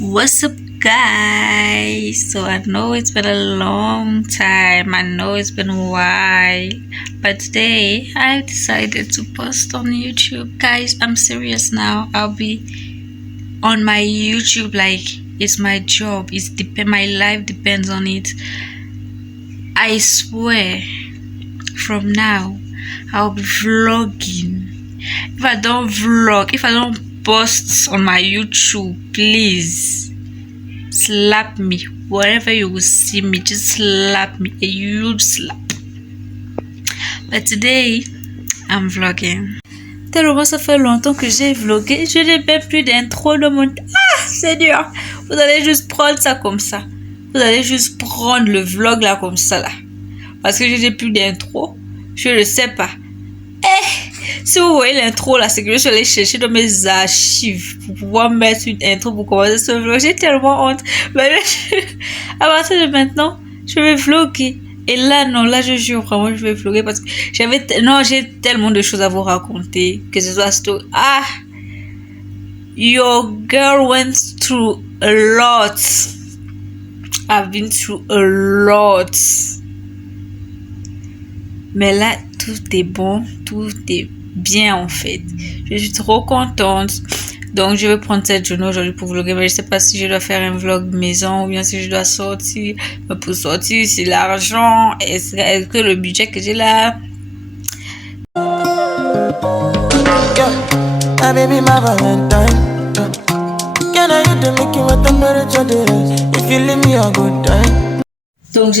What's up, guys? So I know it's been a long time, I know it's been a while, but today I decided to post on YouTube. Guys, I'm serious now. I'll be on my YouTube like it's my job. My life depends on it. I swear, from now I'll be vlogging. If I don't vlog, if I don't post on my YouTube, please slap me. Wherever you will see me, just slap me, a huge slap. But today, I'm vlogging. Tellement ça fait longtemps que j'ai vlogué, je n'ai même plus d'intro de mon... Ah, Seigneur, vous allez juste prendre ça comme ça. Vous allez juste prendre le vlog là comme ça là. Parce que je n'ai plus d'intro, je ne sais pas. Si vous voyez l'intro là, c'est que je suis allée chercher dans mes archives pour pouvoir mettre une intro pour commencer ce vlog. J'ai tellement honte. Mais à partir de maintenant, je vais vlogger. Et là, non, là, je jure vraiment, je vais vlogger parce que j'ai tellement de choses à vous raconter. Que ce soit your girl went through a lot. I've been through a lot. Mais là, tout est bon, tout est bien en fait. Je suis trop contente. Donc je vais prendre cette journée aujourd'hui pour vlogger. Mais je sais pas si je dois faire un vlog maison ou bien si je dois sortir. Mais pour sortir, c'est l'argent. Est-ce que le budget que j'ai là? Donc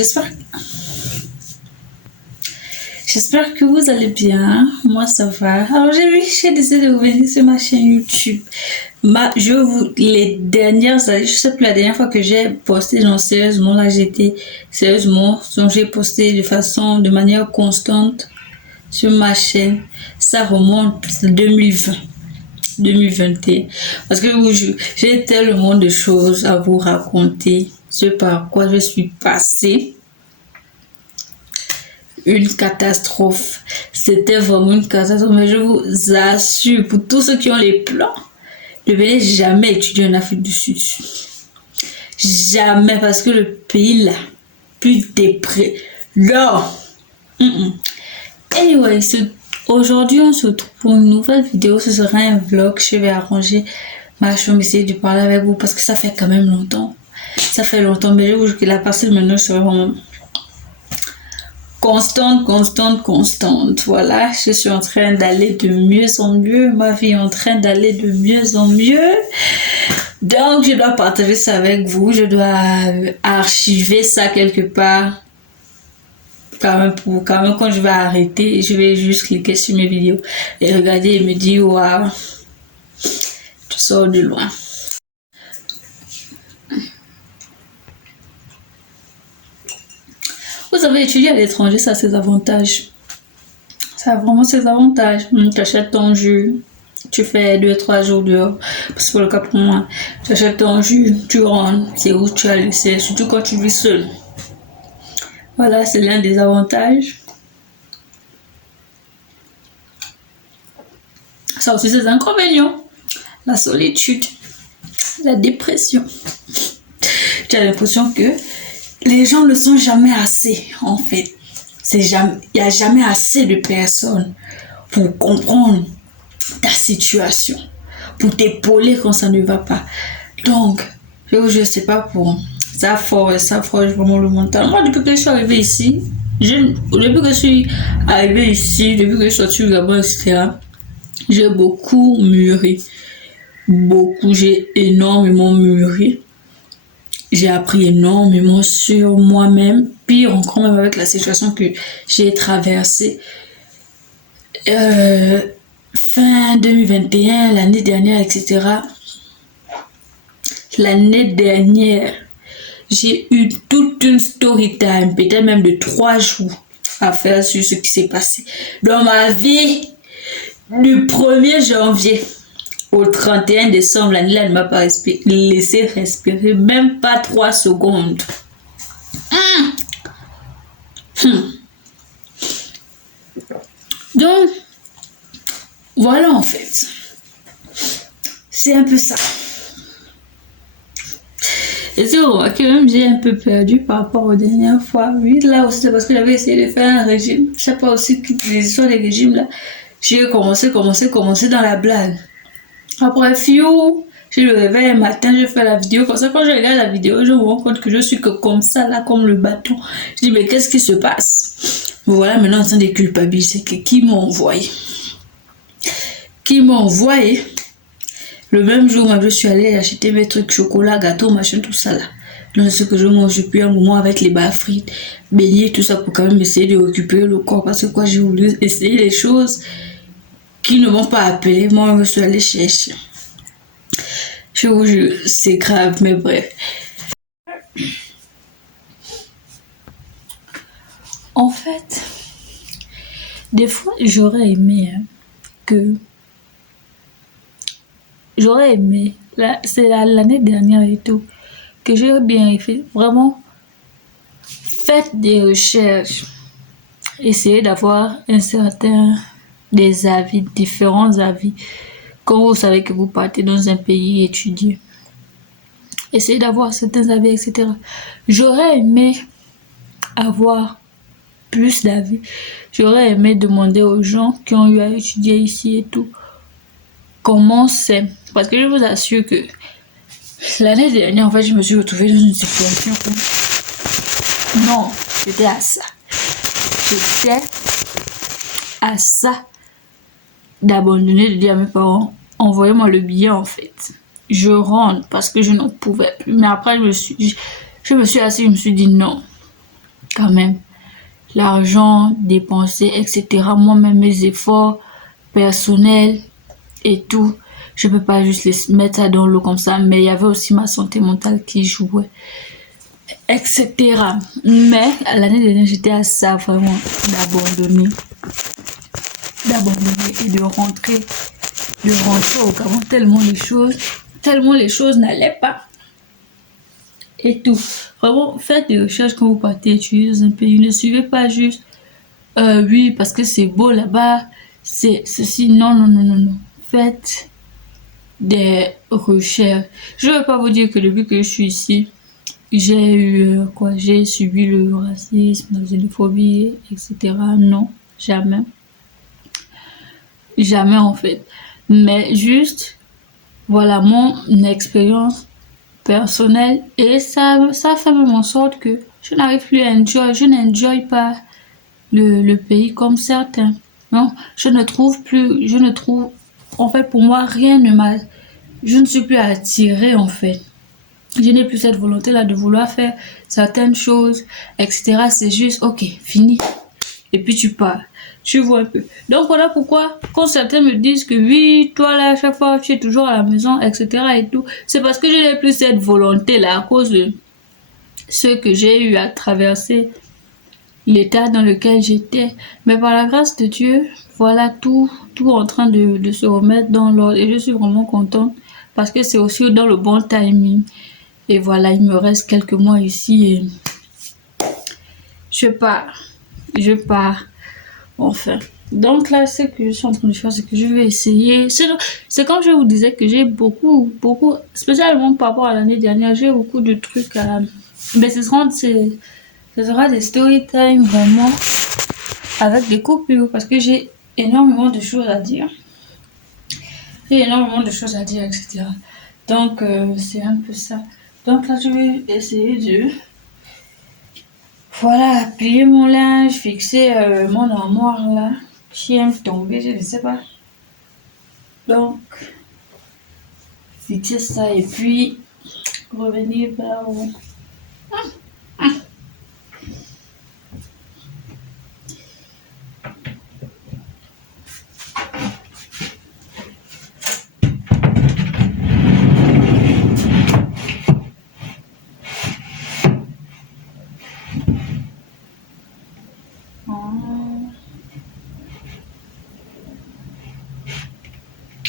J'espère que vous allez bien. Moi, ça va. Alors, j'ai décidé de revenir sur ma chaîne YouTube. Les dernières années, je sais plus la dernière fois que j'ai posté, non, sérieusement, là, donc j'ai posté de manière constante sur ma chaîne. Ça remonte à 2020. 2021. Parce que j'ai tellement de choses à vous raconter. Ce par quoi je suis passée. Une catastrophe. C'était vraiment une catastrophe. Mais je vous assure, pour tous ceux qui ont les plans, ne venez jamais étudier en Afrique du Sud. Jamais, parce que le pays là, plus dépré. Non. Anyway, aujourd'hui, on se retrouve pour une nouvelle vidéo. Ce sera un vlog. Je vais arranger ma chambre, essayer de parler avec vous parce que ça fait quand même longtemps. Ça fait longtemps, mais je vous jure que la partie de maintenant, je serai vraiment constante. Voilà, je suis en train d'aller de mieux en mieux. Ma vie est en train d'aller de mieux en mieux. Donc, je dois partager ça avec vous. Je dois archiver ça quelque part. Quand même, quand je vais arrêter, je vais juste cliquer sur mes vidéos et regarder et me dire, waouh, tu sors de loin. Vous savez, étudier à l'étranger, ça a ses avantages. Ça a vraiment ses avantages. Tu achètes ton jus, tu fais 2-3 jours dehors. C'est le cas pour moi. Tu achètes ton jus, tu rentres, c'est où tu as laissé, surtout quand tu vis seul. Voilà, c'est l'un des avantages. Ça aussi, c'est inconvénients. La solitude, la dépression. Tu as l'impression que les gens ne sont jamais assez, en fait. Il n'y a jamais assez de personnes pour comprendre ta situation, pour t'épauler quand ça ne va pas. Donc, je sais pas, pour ça forge vraiment le mental. Moi, depuis que je suis arrivée ici, depuis que je suis sortie du Gabon, etc., j'ai beaucoup mûri. J'ai énormément mûri. J'ai appris énormément sur moi-même, pire encore même avec la situation que j'ai traversée. Fin 2021, l'année dernière, etc. L'année dernière, j'ai eu toute une story time, peut-être même de 3 jours à faire sur ce qui s'est passé dans ma vie. Du 1er janvier au 31 décembre, l'année-là ne m'a pas laissé respirer, même pas 3 secondes. Donc, voilà en fait. C'est un peu ça. Et si vous remarquez, même j'ai un peu perdu par rapport aux dernières fois. Oui, là aussi, c'est parce que j'avais essayé de faire un régime. Je sais pas aussi que les histoires des régimes là. J'ai commencé dans la blague. Après, fiou, j'ai le réveil un matin, je fais la vidéo. Comme ça, quand je regarde la vidéo, je me rends compte que je suis que comme ça, là, comme le bâton. Je dis, mais qu'est-ce qui se passe? Voilà, maintenant en train de culpabiliser. Qui m'a envoyé? Qui m'a envoyé? Le même jour, moi, je suis allée acheter mes trucs chocolat, gâteau, machin, tout ça là. Donc, ce que je mange depuis un moment avec les barres frites, beignets, tout ça pour quand même essayer de récupérer le corps. Parce que quoi, j'ai voulu essayer les choses qui ne m'ont pas appelé. Moi, je me suis allée chercher. Je vous jure, c'est grave, mais bref. En fait, des fois, j'aurais aimé que... J'aurais aimé, là, c'est l'année dernière et tout, que j'ai bien fait. Vraiment, faites des recherches. Essayez d'avoir des avis, différents avis. Quand vous savez que vous partez dans un pays étudier, essayez d'avoir certains avis, etc. J'aurais aimé avoir plus d'avis. J'aurais aimé demander aux gens qui ont eu à étudier ici et tout, comment c'est. Parce que je vous assure que l'année dernière, en fait, je me suis retrouvée dans une situation où... Non, j'étais à ça. J'étais à ça d'abandonner, de dire à mes parents, envoyez-moi le billet en fait. Je rentre parce que je n'en pouvais plus. Mais après, je me suis assise, je me suis dit non, quand même. L'argent dépensé, etc. Moi-même, mes efforts personnels et tout. Je peux pas juste les mettre ça dans l'eau comme ça. Mais il y avait aussi ma santé mentale qui jouait, etc. Mais l'année dernière, j'étais à ça vraiment d'abandonner et de rentrer au Gabon tellement les choses n'allaient pas et tout. Vraiment, faites des recherches quand vous partez étudier dans un pays. Ne suivez pas juste oui parce que c'est beau là-bas, c'est ceci. Non, non, non, non, non. Faites des recherches. Je ne veux pas vous dire que depuis que je suis ici, j'ai subi le racisme, la xénophobie, etc. Non, jamais. Jamais en fait. Mais juste, voilà mon expérience personnelle et ça fait même en sorte que je n'arrive plus à je n'enjoy pas le pays comme certains. Non, je ne trouve, en fait pour moi je ne suis plus attirée en fait. Je n'ai plus cette volonté là de vouloir faire certaines choses, etc. C'est juste, ok, fini. Et puis tu pars. Tu vois un peu. Donc voilà pourquoi, quand certains me disent que oui, toi là, à chaque fois, tu es toujours à la maison, etc. et tout, c'est parce que je n'ai plus cette volonté-là à cause de ce que j'ai eu à traverser, l'état dans lequel j'étais. Mais par la grâce de Dieu, voilà tout en train de se remettre dans l'ordre. Et je suis vraiment contente parce que c'est aussi dans le bon timing. Et voilà, il me reste quelques mois ici et je pars. Enfin. Donc là, ce que je suis en train de faire, c'est que je vais essayer. C'est comme je vous disais que j'ai beaucoup, spécialement par rapport à l'année dernière, j'ai beaucoup de trucs à... Mais ce sera des story time vraiment avec des coupures parce que j'ai énormément de choses à dire. Etc. Donc, c'est un peu ça. Donc là, je vais essayer de... Voilà, plier mon linge, fixer mon armoire là, qui aime tomber, je ne sais pas. Donc, fixer ça et puis revenir vers où.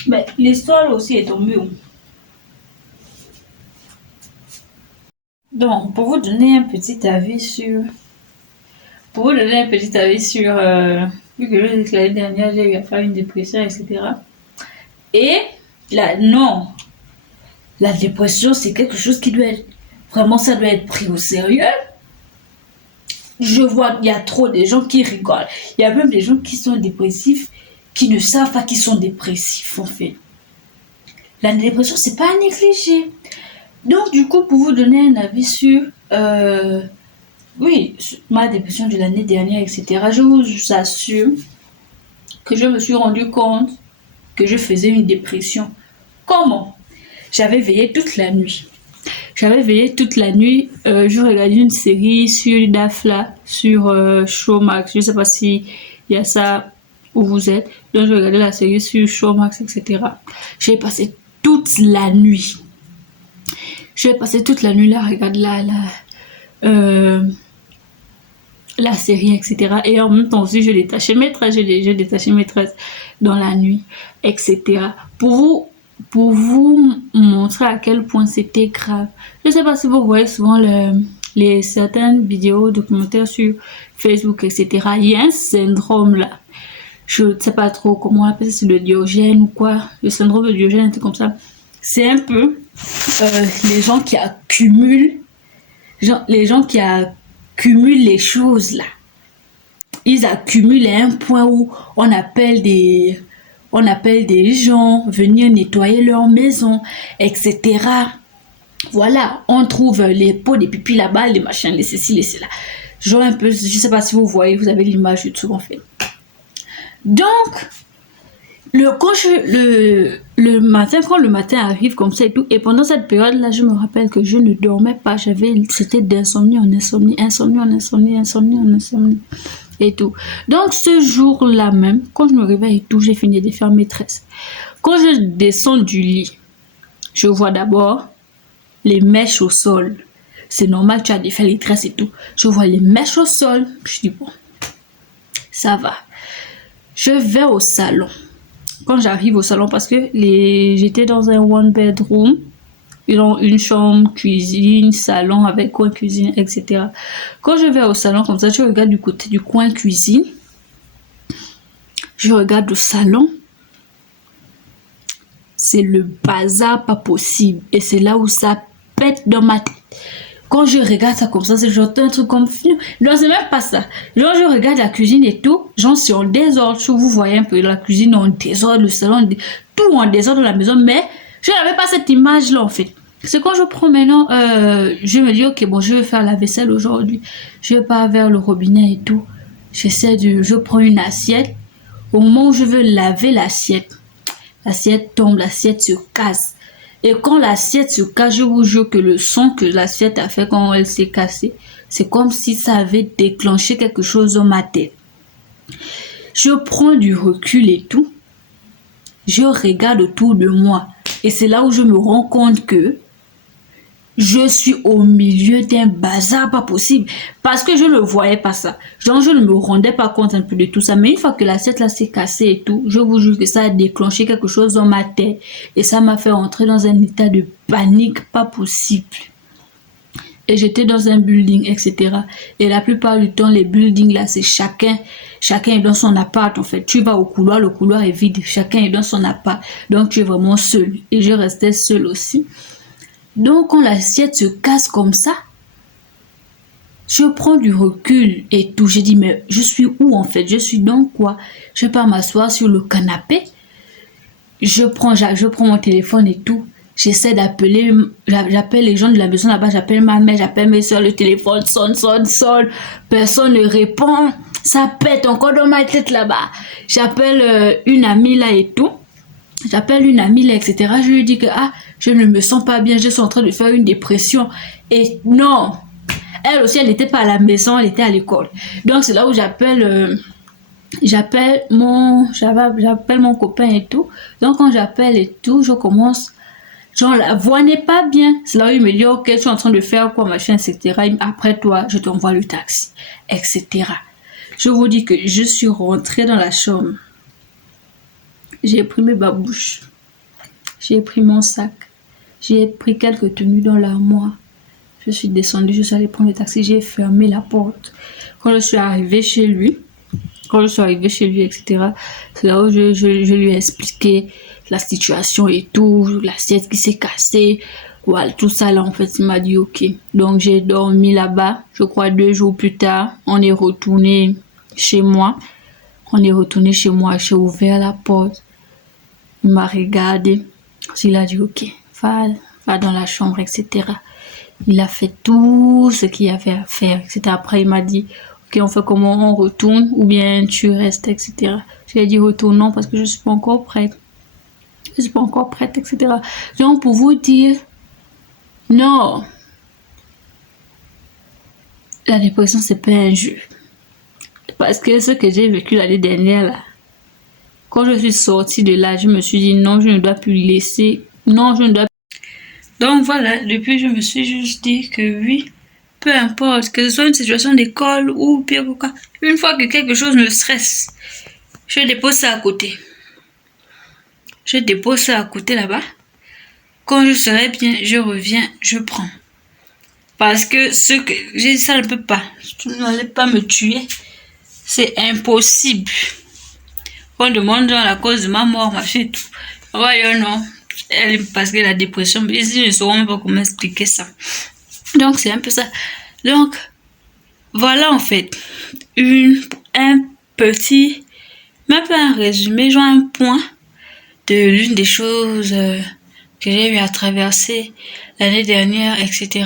Mais l'histoire aussi est tombée où? Donc, pour vous donner un petit avis sur... vu que je dis que l'année dernière, j'ai eu à faire une dépression, etc. Et là, non. La dépression, c'est quelque chose qui doit être Vraiment, ça doit être pris au sérieux. Je vois, il y a trop de gens qui rigolent. Il y a même des gens qui sont dépressifs, qui ne savent pas qu'ils sont dépressifs, en fait. La dépression, c'est pas à négliger. Donc, du coup, pour vous donner un avis sur, oui, ma dépression de l'année dernière, etc., je vous assure que je me suis rendu compte que je faisais une dépression. Comment? J'avais veillé toute la nuit. Je regardais une série sur Dafla, sur Showmax. Je ne sais pas si il y a ça où vous êtes. Donc, je regardais la série sur Showmax, etc. J'ai passé toute la nuit. Là, à regarder la série, etc. Et en même temps aussi, je détachais mes tresses dans la nuit, etc. Pour vous montrer à quel point c'était grave. Je ne sais pas si vous voyez souvent les certaines vidéos documentaires sur Facebook, etc. Il y a un syndrome là. Je ne sais pas trop comment on appelle ça, c'est le Diogène ou quoi. Le syndrome de Diogène, un truc comme ça. C'est un peu les gens qui accumulent les choses là. Ils accumulent à un point où on appelle des gens venir nettoyer leur maison, etc. Voilà, on trouve les pots de pipi là-bas, les machins, les ceci, les cela. Genre un peu, je sais pas si vous voyez, vous avez l'image YouTube en fait. Donc, le matin, quand le matin arrive comme ça et tout, et pendant cette période-là, je me rappelle que je ne dormais pas, c'était d'insomnie en insomnie, et tout. Donc, ce jour-là même, quand je me réveille et tout, j'ai fini de faire mes tresses. Quand je descends du lit, je vois d'abord les mèches au sol. C'est normal, tu as défait les tresses et tout. Je vois les mèches au sol. Je dis, bon, ça va. Je vais au salon. Quand j'arrive au salon, parce que j'étais dans un one bedroom, ils ont une chambre, cuisine, salon avec coin cuisine, etc. Quand je vais au salon comme ça, je regarde du côté du coin cuisine, je regarde le salon, c'est le bazar pas possible, et c'est là où ça pète dans ma tête. Quand je regarde ça comme ça, c'est genre un truc comme film. Non, c'est même pas ça. Genre, je regarde la cuisine et tout. Genre, c'est en désordre. Vous voyez un peu la cuisine en désordre, le salon, tout en désordre dans la maison. Mais je n'avais pas cette image-là, en fait. C'est quand je prends maintenant, je me dis, ok, bon, je vais faire la vaisselle aujourd'hui. Je pars vers le robinet et tout. Je prends une assiette. Au moment où je veux laver l'assiette tombe, l'assiette se casse. Et quand l'assiette se casse, je vous jure que le son que l'assiette a fait quand elle s'est cassée, c'est comme si ça avait déclenché quelque chose dans ma tête. Je prends du recul et tout. Je regarde autour de moi. Et c'est là où je me rends compte que je suis au milieu d'un bazar pas possible. Parce que je ne voyais pas ça. Genre, je ne me rendais pas compte un peu de tout ça. Mais une fois que l'assiette là s'est cassée et tout, je vous jure que ça a déclenché quelque chose dans ma tête. Et ça m'a fait entrer dans un état de panique pas possible. Et j'étais dans un building, etc. Et la plupart du temps, les buildings là, c'est chacun est dans son appart en fait. Tu vas au couloir, le couloir est vide. Chacun est dans son appart. Donc, tu es vraiment seul. Et je restais seule aussi. Donc, quand l'assiette se casse comme ça, je prends du recul et tout. J'ai dit, mais je suis où en fait? Je suis dans quoi? Je pars m'asseoir sur le canapé. Je prends mon téléphone et tout. J'essaie d'appeler, j'appelle les gens de la maison là-bas, j'appelle ma mère, j'appelle mes soeurs, le téléphone sonne. Personne ne répond. Ça pète encore dans ma tête là-bas. J'appelle une amie là et tout. etc. Je lui dis que je ne me sens pas bien, je suis en train de faire une dépression. Et non, elle aussi, elle n'était pas à la maison, elle était à l'école. Donc c'est là où j'appelle mon copain et tout. Donc quand j'appelle et tout, je commence, genre la voix n'est pas bien. C'est là où il me dit, ok, je suis en train de faire quoi, machin, etc. Après toi, je t'envoie le taxi, etc. Je vous dis que je suis rentrée dans la chambre. J'ai pris mes babouches. J'ai pris mon sac. J'ai pris quelques tenues dans l'armoire. Je suis descendue, je suis allée prendre le taxi. J'ai fermé la porte. Quand je suis arrivée chez lui, etc., c'est là où je lui ai expliqué la situation et tout, l'assiette qui s'est cassée, Voilà, tout ça là, en fait, il m'a dit ok. Donc j'ai dormi là-bas. Je crois 2 jours plus tard, on est retourné chez moi. J'ai ouvert la porte. Il m'a regardé. Il a dit ok, va dans la chambre, etc. Il a fait tout ce qu'il y avait à faire, etc. Après, il m'a dit ok, on fait comment, on retourne ou bien tu restes, etc. Je lui ai dit retournons parce que je suis pas encore prête. Etc. Donc pour vous dire, non, la dépression c'est pas un jeu. Parce que ce que j'ai vécu l'année dernière là, quand je suis sortie de là, je me suis dit non, je ne dois plus laisser, non, je ne dois. Donc voilà, depuis je me suis juste dit que oui, peu importe, que ce soit une situation d'école ou pire ou quoi, une fois que quelque chose me stresse, je dépose ça à côté. Je dépose ça à côté là-bas. Quand je serai bien, je reviens, je prends. Parce que ce que j'ai dit, ça ne peut pas. Tu n'allais pas me tuer. C'est impossible. On demande la cause de ma mort, ma fille, tout. On va dire non. Parce que la dépression, mais ici, je ne saurais même pas comment expliquer ça. Donc, c'est un peu ça. Donc, voilà en fait un petit, même pas un résumé, genre un point de l'une des choses que j'ai eu à traverser l'année dernière, etc.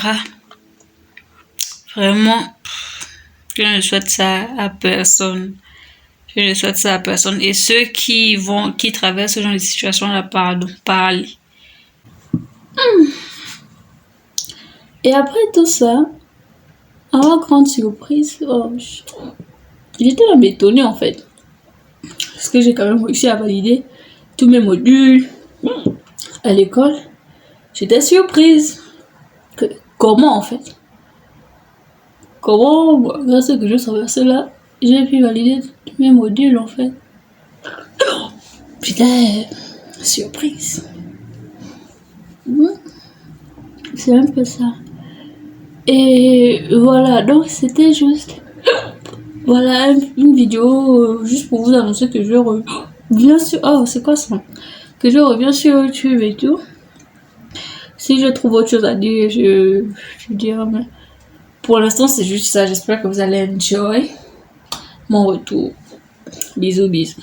Vraiment, je ne souhaite ça à personne. Je ne souhaite ça à personne. Et ceux qui traversent ce genre de situation-là, pardon, parlez. Et après tout ça, à ma grande surprise, j'étais là m'étonner en fait. Parce que j'ai quand même réussi à valider tous mes modules à l'école. J'étais surprise. Comment en fait? Comment, grâce à ce que je traversais là, j'ai pu valider tous mes modules en fait. J'étais surprise. C'est un peu ça. Et voilà, donc c'était juste, voilà, une vidéo juste pour vous annoncer que je reviens sur, oh c'est quoi ça? Que je reviens sur YouTube et tout. Si je trouve autre chose à dire, je dirai, mais pour l'instant c'est juste ça. J'espère que vous allez enjoy mon retour. Bisous, bisous.